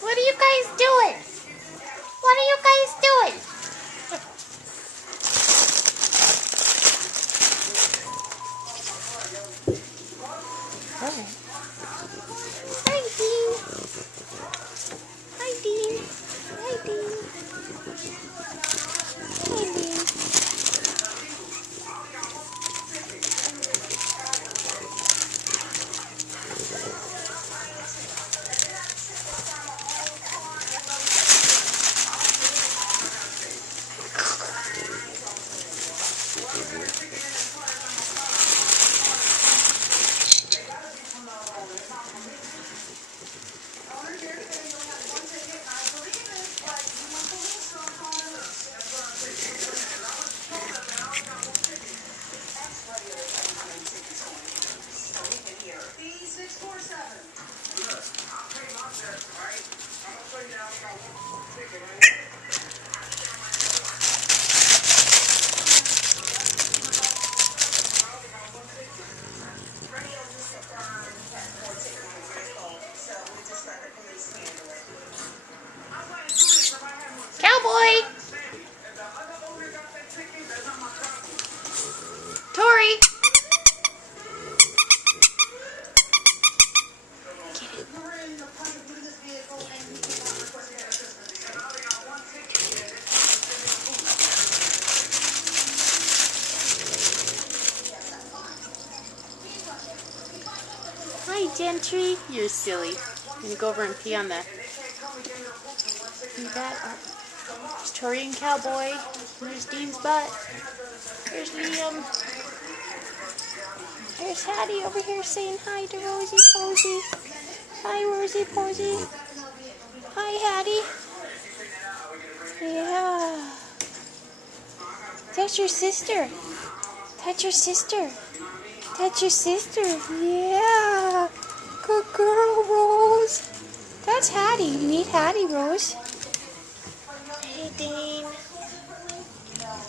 What are you guys doing? What are you guys doing? Oh. Hi, Dean. Hi, Dean. Hi, Dean. Hi, Dean. Cowboy! Tori! Hi, Gentry. You're silly. I'm gonna go over and pee on the... See that? There's Tori and Cowboy. There's Dean's butt. There's Liam. There's Hattie over here saying hi to Rosie Posey. Hi, Rosie Posey. Hi, Hattie. Yeah. That's your sister. That's your sister. That's your sister. Yeah. Good girl, Rose. That's Hattie. Meet Hattie, Rose. Hey, Dean.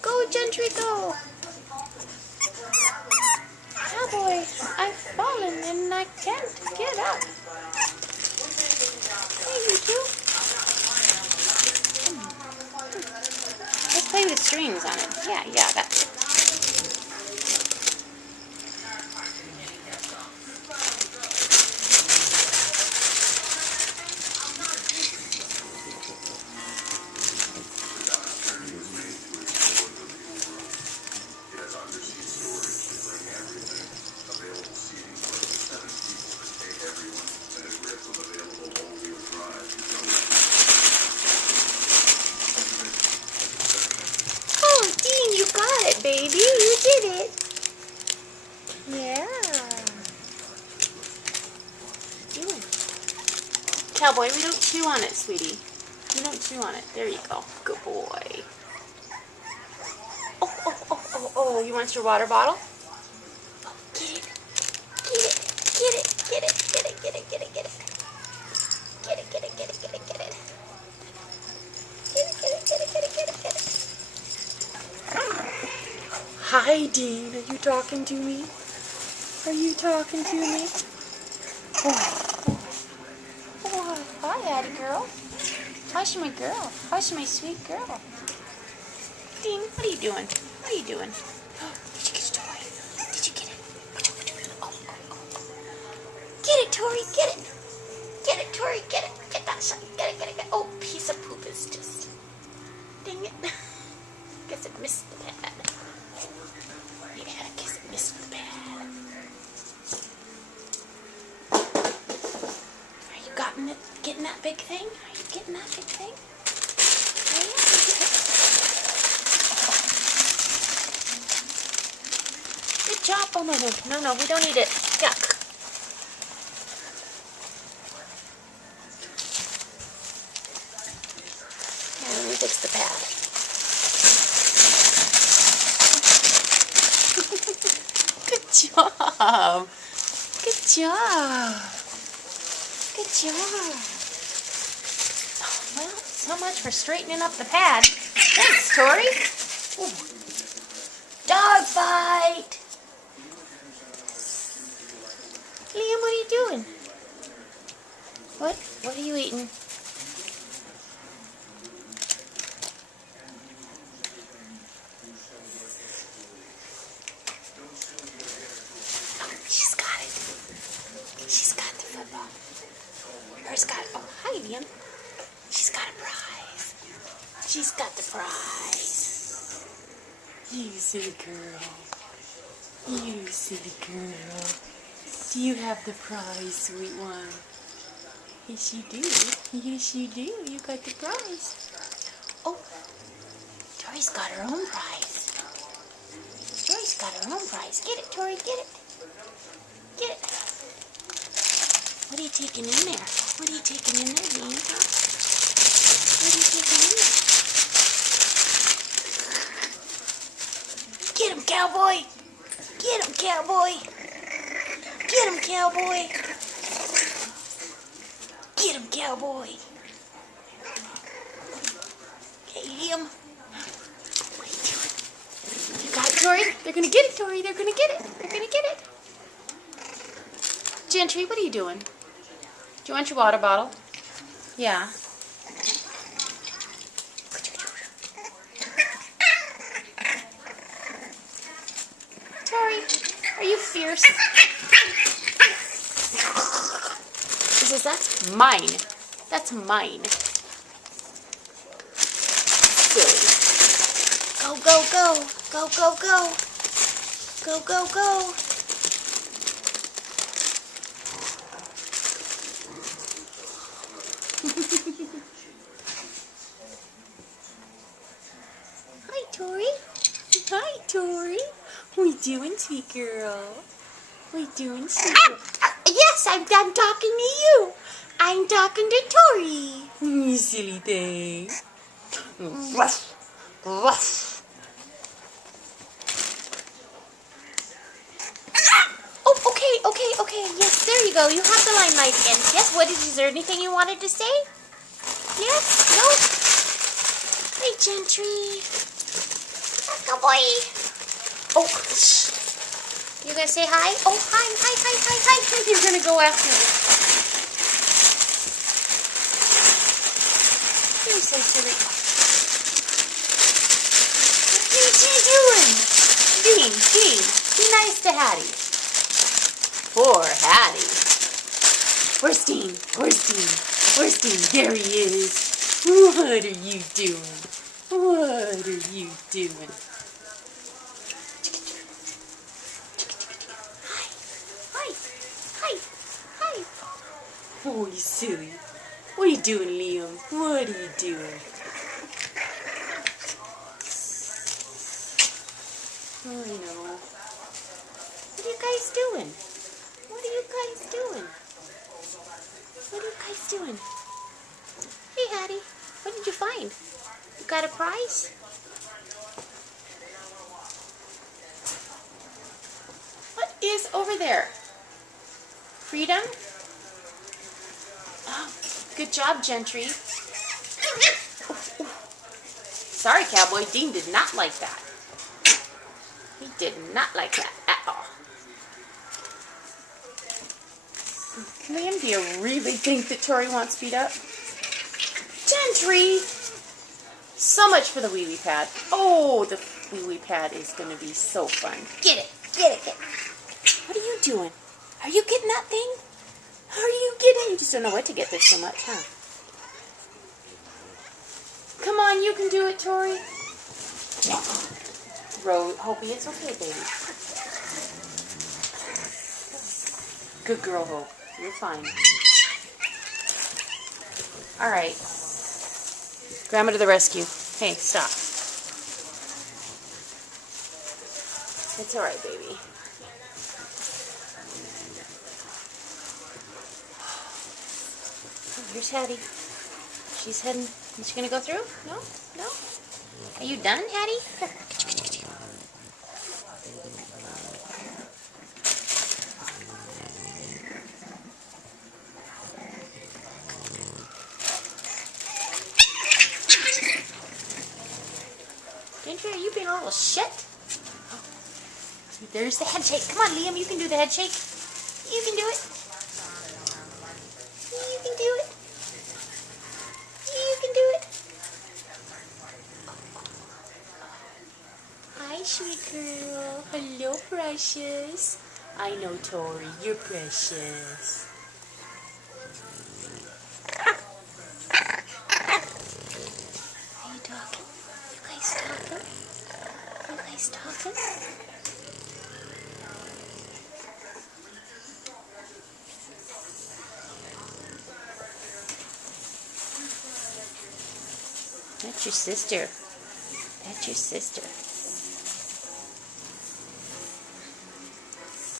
Go, Gentry, go. Cowboy, I've fallen and I can't get up. Hey, you two. Let's play with strings on it. Yeah, that's it. Baby, you did it. Yeah. Doing. Cowboy, we don't chew on it, sweetie. We don't chew on it. There you go. Good boy. Oh, you want your water bottle? Oh, get it. Get it. Get it. Get it. Get it. Get it. Get it. Get it. Get it. Get it. Get it. Get it. Get it. Get it. Get it. Get it. Get it. Get it. Get it. Hi, Dean. Are you talking to me? Are you talking to me? Oh, hi, Hattie girl. Hush, my girl. Hush, my sweet girl. Dean, what are you doing? What are you doing? Did you get a toy? Did you get it? Oh. Get it, Tori. Get it. Get it, Tori. Get it. Get that son. Get it, get it, get it. Oh, piece of poop is just... Dang it. Guess it missed the pad. Yeah, I guess it missed the pad. Are you getting that big thing? Are you getting that big thing? Are you? Good job. Oh, no, we don't need it. Yuck. And let me fix the pad. Good job. Good job. Good job. Well, so much for straightening up the pad. Thanks, Tori. Dog fight. you doing? What are you eating? She's got it. She's got the football. Her's got, oh, hi, Liam. She's got a prize. She's got the prize. You silly girl. You silly girl. Do you have the prize, sweet one? Yes, you do. Yes, you do. You got the prize. Oh, Tori's got her own prize. Tori's got her own prize. Get it, Tori, get it. Get it. What are you taking in there? What are you taking in there, Dean? Huh? What are you taking in there? Get him, cowboy! Get him, cowboy! Get him, cowboy! Get him, cowboy! Get him! What are you doing? You got it, Tori? They're gonna get it, Tori. They're gonna get it. They're gonna get it. Gentry, what are you doing? Do you want your water bottle? Yeah. Tori, are you fierce? She says, that's mine. That's mine. Silly. Go, go, go. Go, go, go. Go, go, go. Hi, Tori. Hi, Tori. What you doing, sweet girl? What you doing, sweet girl? Yes, I'm talking to you. I'm talking to Tori. You silly thing. Ruff. Ruff. Oh, okay. Yes, there you go. You have the limelight again. Yes, is there anything you wanted to say? Yes? No? Hey, Gentry. Good boy. Oh, shh. You gonna say hi? Oh, hi. You're gonna go after me. You're so silly. What are you doing? Dean, be nice to Hattie. Poor Hattie. Where's Dean? There he is. What are you doing? Hi. Oh, you silly. What are you doing, Liam? What are you doing? Oh, no. What are you guys doing? Hey, Hattie. What did you find? You got a prize? What is over there? Freedom? Oh, good job, Gentry. Sorry, Cowboy. Dean did not like that. He did not like that at all. Liam, do you really think that Tori wants beat up? Gentry! So much for the wee-wee pad. Oh, the wee-wee pad is going to be so fun. Get it. What are you doing? Are you getting that thing? You just don't know what to get this so much, huh? Come on, you can do it, Tori. Hopi, it's okay, baby. Good girl, Hope. You're fine. All right. Grandma to the rescue. Hey, stop. It's all right, baby. Oh, here's Hattie. She's heading. Is she gonna go through? No? Are you done, Hattie? Here. Gentry, are you being a little shit? Oh. There's the head shake. Come on, Liam, you can do the head shake. You can do it. You can do it. You can do it. Hi, sweet girl. Hello, precious. I know, Tori. You're precious. Are you talking? You guys talking? You guys talking? That's your sister. That's your sister.